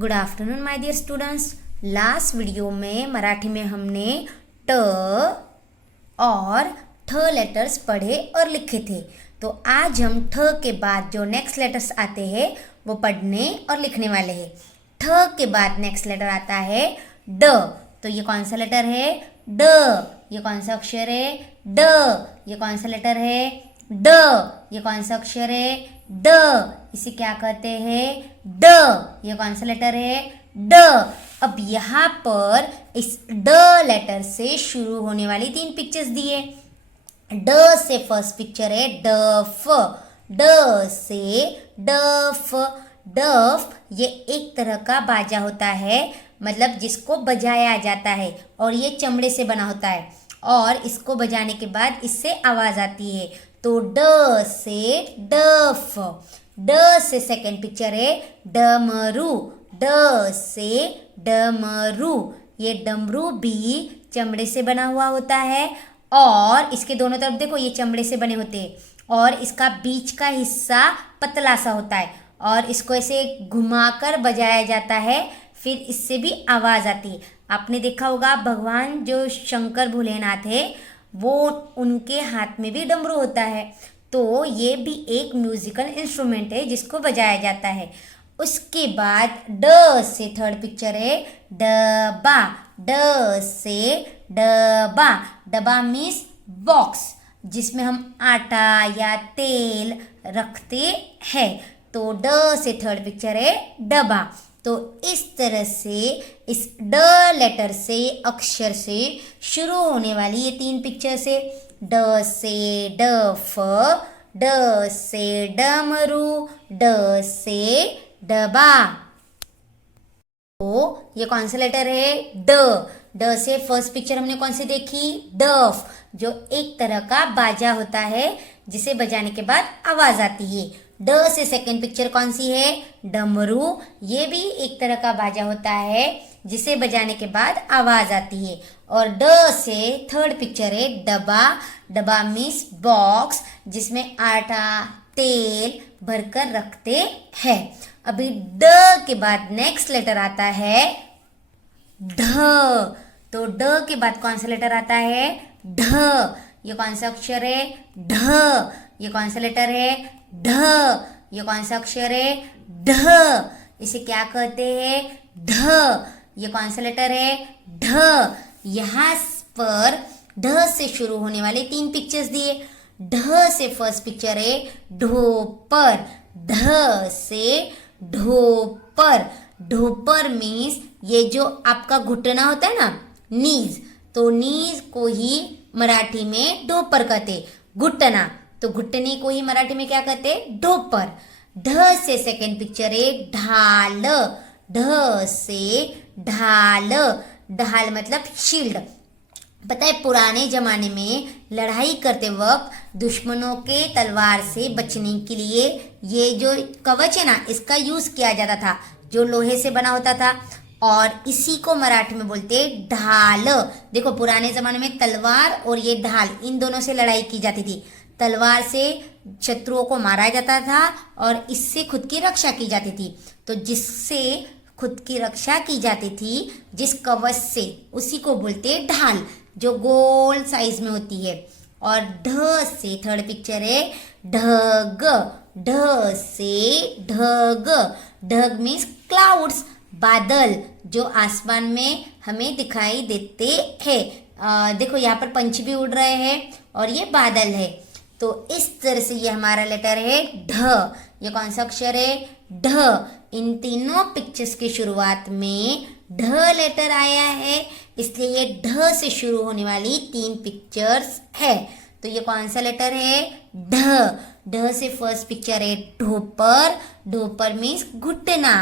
Good afternoon my dear students. Last video में मराठी में हमने ट और ठ लेटर्स पढ़े और लिखे थे। तो आज हम ठ के बाद जो नेक्स्ट लेटर्स आते हैं वो पढ़ने और लिखने वाले हैं। ठ के बाद नेक्स्ट लेटर आता है ड। तो ये कौन सा लेटर है? ड। ये कौन सा अक्षर है? ड। ये कौन सा लेटर है? ड। ये कौन सा अक्षर है? ड। इसे क्या कहते हैं? ड। ये कौन सा लेटर है? ड। अब यहाँ पर इस ड लेटर से शुरू होने वाली 3 पिक्चर्स दिए। ड से फर्स्ट पिक्चर है डफ। ड से डफ। डफ ये एक तरह का बाजा होता है, मतलब जिसको बजाया जाता है, और ये चमड़े से बना होता है और इसको बजाने के बाद इससे आवाज आती है। तो ड से डफ। ड से सेकेंड पिक्चर है डमरू। ड से डमरू। ये डमरू भी चमड़े से बना हुआ होता है और इसके दोनों तरफ देखो ये चमड़े से बने होते हैं और इसका बीच का हिस्सा पतला सा होता है और इसको ऐसे घुमाकर बजाया जाता है, फिर इससे भी आवाज आती है। आपने देखा होगा भगवान जो शंकर भोलेनाथ है वो उनके हाथ में भी डमरू होता है। तो ये भी एक म्यूजिकल इंस्ट्रूमेंट है जिसको बजाया जाता है। उसके बाद ड से थर्ड पिक्चर है डबा। ड से डबा। डबा मीन्स बॉक्स जिसमें हम आटा या तेल रखते हैं। तो ड से थर्ड पिक्चर है डबा। तो इस तरह से इस ड लेटर से अक्षर से शुरू होने वाली ये 3 पिक्चर से ड से डफ, ड से डमरू, ड से डबा। तो ये कौन सा लेटर है? ड। ड से फर्स्ट पिक्चर हमने कौन सी देखी? डफ, जो एक तरह का बाजा होता है जिसे बजाने के बाद आवाज आती है। ड से सेकेंड पिक्चर कौन सी है? डमरू। ये भी एक तरह का बाजा होता है जिसे बजाने के बाद आवाज आती है। और ड से थर्ड पिक्चर है डबा। डबा मीन्स बॉक्स जिसमें आटा तेल भरकर रखते हैं। अभी ड के बाद नेक्स्ट लेटर आता है ढ। तो ड के बाद कौन सा लेटर आता है? ढ। ये कौन सा अक्षर है? ढ। ये कौन सा लेटर है? ढ। ये कौन सा अक्षर है? ढ। इसे क्या कहते हैं? ढ। ये कौन सा लेटर है? ढ। यहाँ पर ढ से शुरू होने वाले 3 पिक्चर्स दिए। ढ से फर्स्ट पिक्चर है ढोपर। ढ से ढोपर। ढोपर मीन्स ये जो आपका घुटना होता है ना, नीज, तो नीज को ही मराठी में ढोपर कहते, घुटना। तो घुटने को ही मराठी में क्या कहते? ढोपर। ढ से सेकेंड पिक्चर है ढाल। ढ से ढाल। ढाल मतलब शील्ड। पता है पुराने जमाने में लड़ाई करते वक्त दुश्मनों के तलवार से बचने के लिए ये जो कवच है ना इसका यूज किया जाता था, जो लोहे से बना होता था, और इसी को मराठी में बोलते ढाल। देखो पुराने जमाने में तलवार और ये ढाल इन दोनों से लड़ाई की जाती थी। तलवार से शत्रुओं को मारा जाता था और इससे खुद की रक्षा की जाती थी। तो जिससे खुद की रक्षा की जाती थी जिस कवच से, उसी को बोलते ढाल, जो गोल साइज में होती है। और ढ से थर्ड पिक्चर है ढग। ढ से ढग। ढग मीन्स क्लाउड्स, बादल जो आसमान में हमें दिखाई देते हैं। देखो यहाँ पर पंछी भी उड़ रहे हैं और ये बादल है। तो इस तरह से ये हमारा लेटर है ढ। ये कौन सा अक्षर है? ढ। इन तीनों पिक्चर्स की शुरुआत में ढ लेटर आया है, इसलिए ये ढ से शुरू होने वाली 3 पिक्चर्स है। तो ये कौन सा लेटर है? ढ। ढ से फर्स्ट पिक्चर है ढोपर। ढोपर मीन्स घुटना।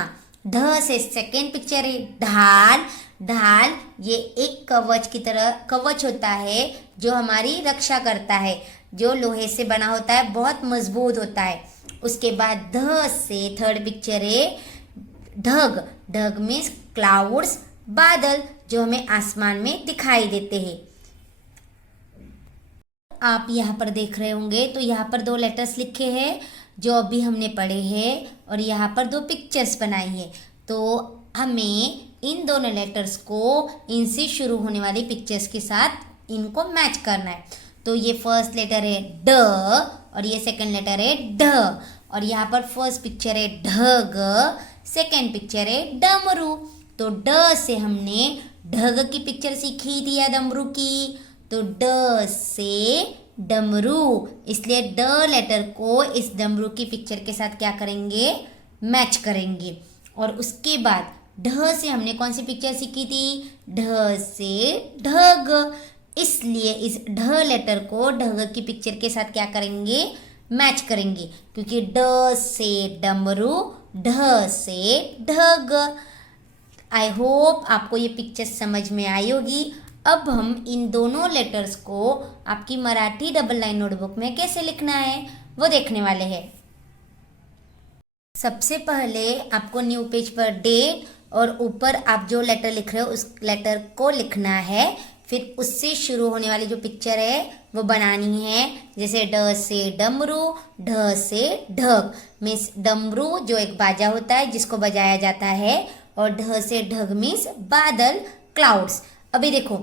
ढ से सेकेंड पिक्चर है ढाल। ढाल ये एक कवच की तरह कवच होता है जो हमारी रक्षा करता है, जो लोहे से बना होता है, बहुत मजबूत होता है। उसके बाद ध से थर्ड पिक्चर है ढग। ढग मीन्स क्लाउड्स, बादल जो हमें आसमान में दिखाई देते हैं। आप यहाँ पर देख रहे होंगे तो यहाँ पर 2 लेटर्स लिखे हैं जो अभी हमने पढ़े हैं और यहाँ पर 2 पिक्चर्स बनाई है। तो हमें इन दोनों लेटर्स को इनसे शुरू होने वाली पिक्चर्स के साथ इनको मैच करना है। तो ये फर्स्ट लेटर है ड और ये सेकंड लेटर है ढ, और यहाँ पर फर्स्ट पिक्चर है ढग, सेकंड पिक्चर है डमरू। तो ड से हमने ढग की पिक्चर सीखी थी या डमरू की, तो ड से डमरू, इसलिए ड लेटर को इस डमरू की पिक्चर के साथ क्या करेंगे, मैच करेंगे। और उसके बाद ढ से हमने कौन सी पिक्चर सीखी थी, ढ से ढग, इसलिए इस ढ लेटर को ढग की पिक्चर के साथ क्या करेंगे, मैच करेंगे, क्योंकि ड से डमरू, ढ से ढग। आई होप आपको ये पिक्चर समझ में आई होगी। अब हम इन दोनों लेटर्स को आपकी मराठी डबल लाइन नोटबुक में कैसे लिखना है वो देखने वाले हैं। सबसे पहले आपको न्यू पेज पर डेट और ऊपर आप जो लेटर लिख रहे हो उस लेटर को लिखना है। फिर उससे शुरू होने वाली जो पिक्चर है वो बनानी है, जैसे ड से डमरू, ढ से ढग। मीन्स डमरू जो एक बाजा होता है जिसको बजाया जाता है, और ढ से ढग मीन्स बादल, क्लाउड्स। अभी देखो,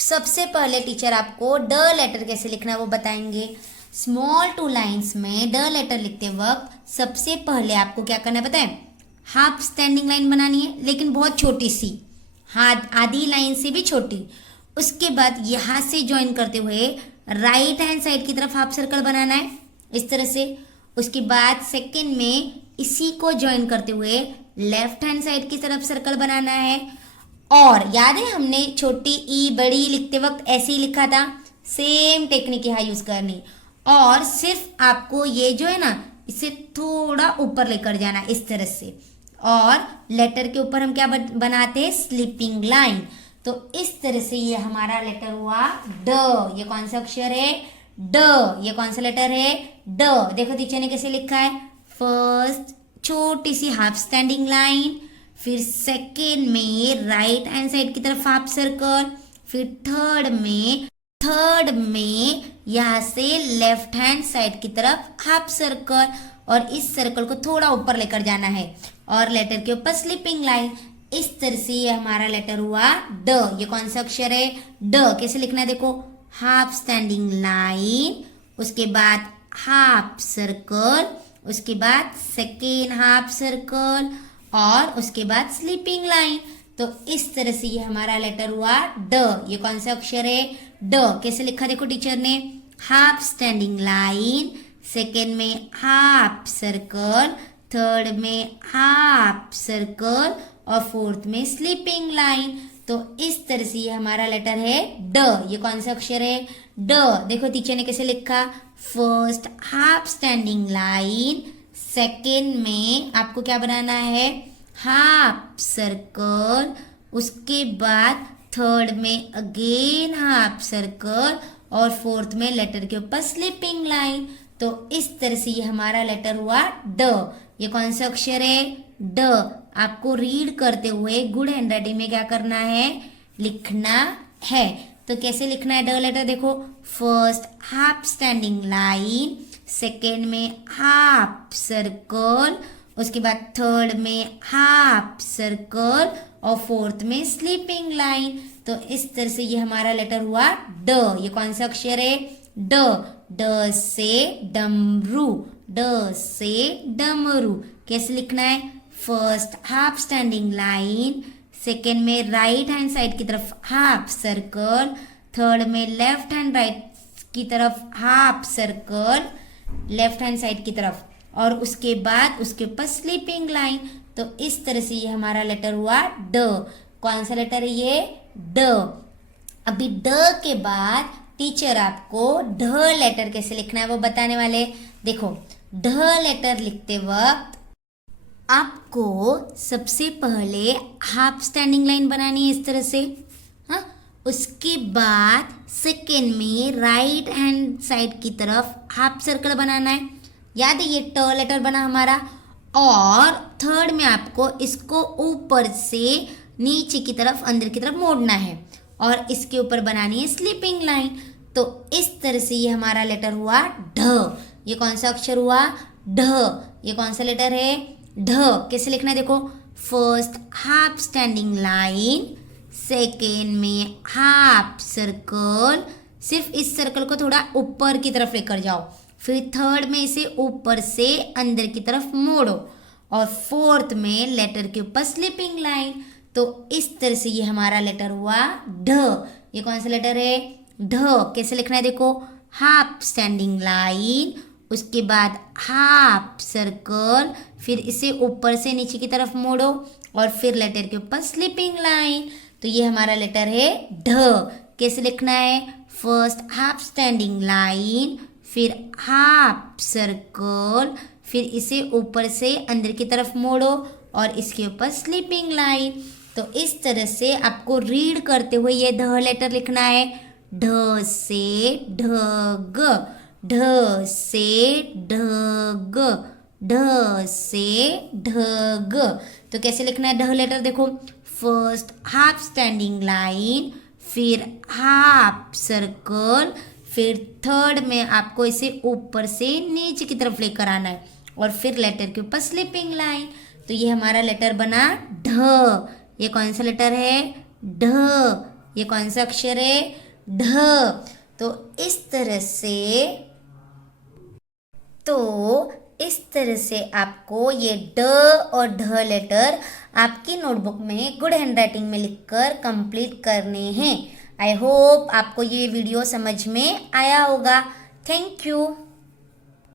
सबसे पहले टीचर आपको ड लेटर कैसे लिखना है वो बताएंगे। स्मॉल टू लाइन्स में ड लेटर लिखते वक्त सबसे पहले आपको क्या करना है पता है, हाफ स्टैंडिंग लाइन बनानी है, लेकिन बहुत छोटी सी, आधी लाइन से भी छोटी। उसके बाद यहाँ से ज्वाइन करते हुए राइट हैंड साइड की तरफ हाफ सर्कल बनाना है इस तरह से। उसके बाद सेकंड में इसी को ज्वाइन करते हुए लेफ्ट हैंड साइड की तरफ सर्कल बनाना है। और याद है हमने छोटी ई बड़ी लिखते वक्त ऐसे ही लिखा था, सेम टेक्निक यहाँ यूज करनी। और सिर्फ आपको ये जो है ना इसे थोड़ा ऊपर लेकर जाना इस तरह से, और लेटर के ऊपर हम क्या बनाते हैं, स्लीपिंग लाइन। तो इस तरह से ये हमारा लेटर हुआ ड। ये कौन सा अक्षर है, ड। ये कौन सा लेटर है, ड। देखो टीचर ने कैसे लिखा है, फर्स्ट छोटी सी हाफ स्टैंडिंग लाइन, फिर सेकेंड में राइट हैंड साइड की तरफ हाफ सर्कल, फिर थर्ड में यहाँ से लेफ्ट हैंड साइड की तरफ हाफ सर्कल, और इस सर्कल को थोड़ा ऊपर लेकर जाना है, और लेटर के ऊपर स्लीपिंग लाइन। इस तरह से ये हमारा लेटर हुआ ड। ये कौन सा अक्षर है, ड। कैसे लिखना है देखो, हाफ स्टैंडिंग लाइन, उसके बाद हाफ सर्कल, उसके बाद सेकेंड हाफ सर्कल, और उसके बाद स्लीपिंग लाइन। तो इस तरह से ये हमारा लेटर हुआ ड। ये कौन सा अक्षर है, ड। कैसे लिखा देखो टीचर ने, हाफ स्टैंडिंग लाइन, सेकेंड में हाफ सर्कल, थर्ड में हाफ सर्कल, और फोर्थ में स्लीपिंग लाइन। तो इस तरह से ये हमारा लेटर है ड। ये कौन सा अक्षर है, ड। देखो टीचर ने कैसे लिखा, first half standing line, second में आपको क्या बनाना है, हाफ सर्कल, उसके बाद थर्ड में अगेन हाफ सर्कल, और फोर्थ में लेटर के ऊपर स्लीपिंग लाइन। तो इस तरह से ये हमारा लेटर हुआ ड। ये कौन सा अक्षर है, ड। आपको रीड करते हुए गुड हैंडराइटिंग में क्या करना है, लिखना है। तो कैसे लिखना है ड लेटर देखो, first half standing line, second में हाफ सर्कल, उसके बाद थर्ड में हाफ सर्कल, और फोर्थ में स्लीपिंग लाइन। तो इस तरह से ये हमारा लेटर हुआ ड। ये कौन सा अक्षर है, ड। ड से डमरू, ड से डमरू। कैसे लिखना है, first half standing line, second में राइट हैंड साइड की तरफ हाफ सर्कल, थर्ड में लेफ्ट हैंड राइट की तरफ half circle, left hand side की तरफ, और उसके बाद उसके ऊपर स्लीपिंग लाइन। तो इस तरह से ये हमारा लेटर हुआ ड। कौन सा लेटर है ये, ड। अभी ड के बाद टीचर आपको ढ लेटर कैसे लिखना है वो बताने वाले। देखो, ढ लेटर लिखते वक्त आपको सबसे पहले हाफ स्टैंडिंग लाइन बनानी है इस तरह से, हाँ। उसके बाद सेकेंड में राइट हैंड साइड की तरफ हाफ सर्कल बनाना है। याद है ये ट लेटर बना हमारा। और थर्ड में आपको इसको ऊपर से नीचे की तरफ अंदर की तरफ मोड़ना है, और इसके ऊपर बनानी है स्लीपिंग लाइन। तो इस तरह से ये हमारा लेटर हुआ ढ। ये कौन सा अक्षर हुआ, ढ। ये कौन सा लेटर है, ढ। कैसे लिखना है देखो, first half standing line, second में हाफ सर्कल, सिर्फ इस सर्कल को थोड़ा ऊपर की तरफ लेकर जाओ, फिर थर्ड में इसे ऊपर से अंदर की तरफ मोड़ो, और फोर्थ में लेटर के ऊपर स्लिपिंग लाइन। तो इस तरह से ये हमारा लेटर हुआ ढ। ये कौन सा लेटर है? ढ। कैसे लिखना है देखो, हाफ स्टैंडिंग लाइन, उसके बाद हाफ सर्कल, फिर इसे ऊपर से नीचे की तरफ मोड़ो, और फिर लेटर के ऊपर स्लिपिंग लाइन। तो ये हमारा लेटर है ढ। कैसे लिखना है? फर्स्ट हाफ स्टैंडिंग लाइन, फिर हाफ सर्कल, फिर इसे ऊपर से अंदर की तरफ मोड़ो, और इसके ऊपर स्लीपिंग लाइन। तो इस तरह से आपको रीड करते हुए ये ढ लेटर लिखना है। ढ से ढग, ढ से ढग, ढ से ढग। तो कैसे लिखना है ढ लेटर? देखो, फर्स्ट हाफ स्टैंडिंग लाइन, फिर हाफ सर्कल, फिर थर्ड में आपको इसे ऊपर से नीचे की तरफ लेकर आना है, और फिर लेटर के ऊपर स्लिपिंग लाइन। तो ये हमारा लेटर बना ढ। ये कौन सा लेटर है? ढ। ये कौन सा अक्षर है? ढ। तो इस तरह से आपको ये ड और ढ लेटर आपकी नोटबुक में गुड हैंडराइटिंग में लिखकर कंप्लीट करने हैं। आई होप आपको ये वीडियो समझ में आया होगा। Thank you.